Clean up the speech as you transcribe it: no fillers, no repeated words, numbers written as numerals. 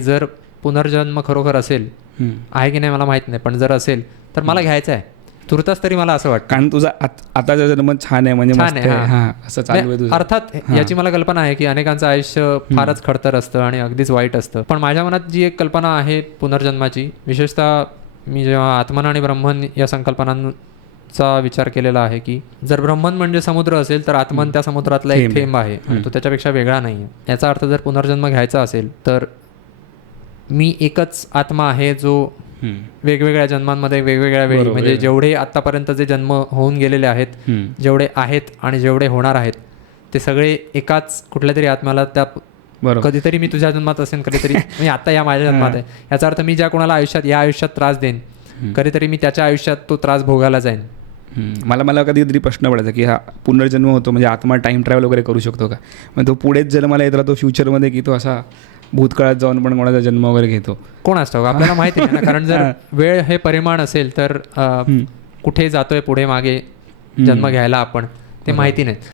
जर पुनर्जन्म खरोखर असेल, आहे की नाही मला माहीत नाही, पण जर असेल तर मला घ्यायचं आहे तुर्तास तरी, मला असं वाटतं. कारण तुझा आताचा जन्म छान आहे, म्हणजे छान मस्त आहे, आहे. हां. हां, असं चालू आहे तुझं. अर्थात याची मला कल्पना आहे की अनेकांचं आयुष्य फारच खडतर असतं आणि अगदीच वाईट असतं, पण माझ्या मनात जी एक कल्पना आहे पुनर्जन्माची, विशेषतः मी जेव्हा आत्मन आणि ब्रह्मन या संकल्पनांचा विचार केलेला आहे, की जर ब्रह्मन म्हणजे समुद्र असेल तर आत्मन त्या समुद्रातला एक थेंब आहे आणि तो त्याच्यापेक्षा वेगळा नाही आहे. याचा अर्थ जर पुनर्जन्म घ्यायचा असेल तर मी एकच आत्मा आहे जो वेगवेगळ्या जन्मांमध्ये वेगवेगळ्या वेळी, म्हणजे जेवढे आतापर्यंत जे जन्म होऊन गेलेले आहेत, जेवढे आहेत आणि जेवढे होणार आहेत, ते सगळे एकाच कुठल्या तरी आत्म्याला त्या, कधीतरी मी तुझ्या जन्मात असेल, कधीतरी मी आता या माझ्या जन्मात आहे. याचा अर्थ मी ज्या कोणाला या आयुष्यात त्रास देईन, कधीतरी मी त्याच्या आयुष्यात तो त्रास भोगायला जाईन. मला कधीतरी प्रश्न पडायचा की हा पुनर्जन्म होतो म्हणजे आत्मा टाईम ट्रॅव्हल वगैरे करू शकतो का, मग तो पुढेच जन्माला येत राहतो फ्युचरमध्ये, की तो असा भूतकाळात जाऊन पण कोणाचा जन्म वगैरे घेतो, कोण असतो आपल्याला माहिती नाही ना. कारण जर वेळ हे परिमाण असेल तर कुठे जातोय पुढे मागे जन्म घ्यायला आपण, ते माहिती नाही.